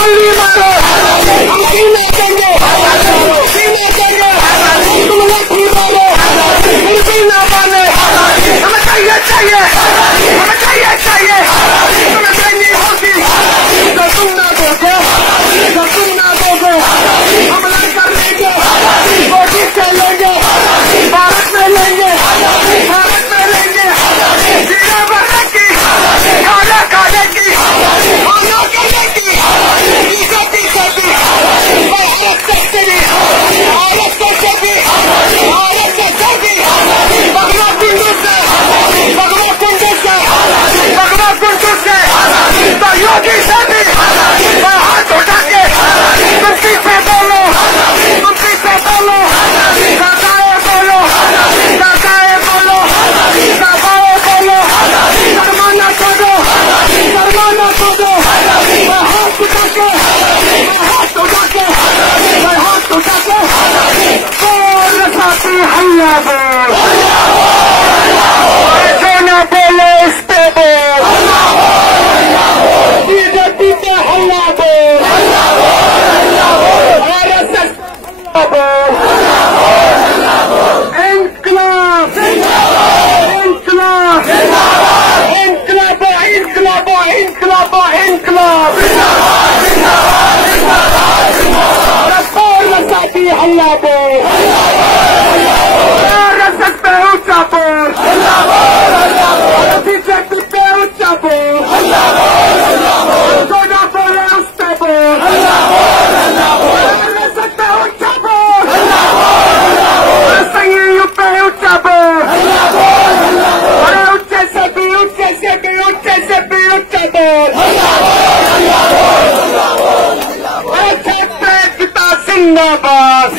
गोली मारो, हम सीने देंगे, सीने देंगे, तुम लाठी मारो, फिर भी ना माने, हमें चाहिए चाहिए, हमें चाहिए चाहिए, तुम्हें देनी होगी, तो तुम ना दोगे, तो तुम ना दोगे, हमला कर लेंगे, कोशिश कर लेंगे, भारत में लेंगे, भारत में लेंगे, जीरा भरने की, खाना खाने की, खाना करने की, बीजेपी से भी, भारत से भी, भारत से भी, भारत से भी, भगवा कुंडू से, भगवा कुंडू से, भगवा कुंडू से, तो योगी से भी, हाथ उठा के, तुम पीछे बोलो, तुम पीछे बोलो, काकाए बोलो, काकाए बोलो, काकाए बोलो, शर्माना छोड़ो, शर्माना छोड़ो, मैं हाथ उठा के, मैं हाथ उठा के, मैं हाथ उठा के, बोल साथी हल्ला बोल, जो न बोले इस पे बोल, बीजेपी पे हल्ला बोल, RSS बोल, इंकलाब, इंकलाब, इंकलाब, इंकलाब, इंकलाब, इंकलाब, बोल साथी हल्ला बोल, RSS पे ऊंचा बोल, बीजेपी पे ऊंचा बोल, जो न बोले उस पे बोल, RSS पे ऊंचा बोल, संयू पे ऊंचा बोल, अरे ऊंचे से भी ऊंचे से भी ऊंचे से भी ऊंचा बोल, अरे छत्तीसगढ़ जिंदाबाद,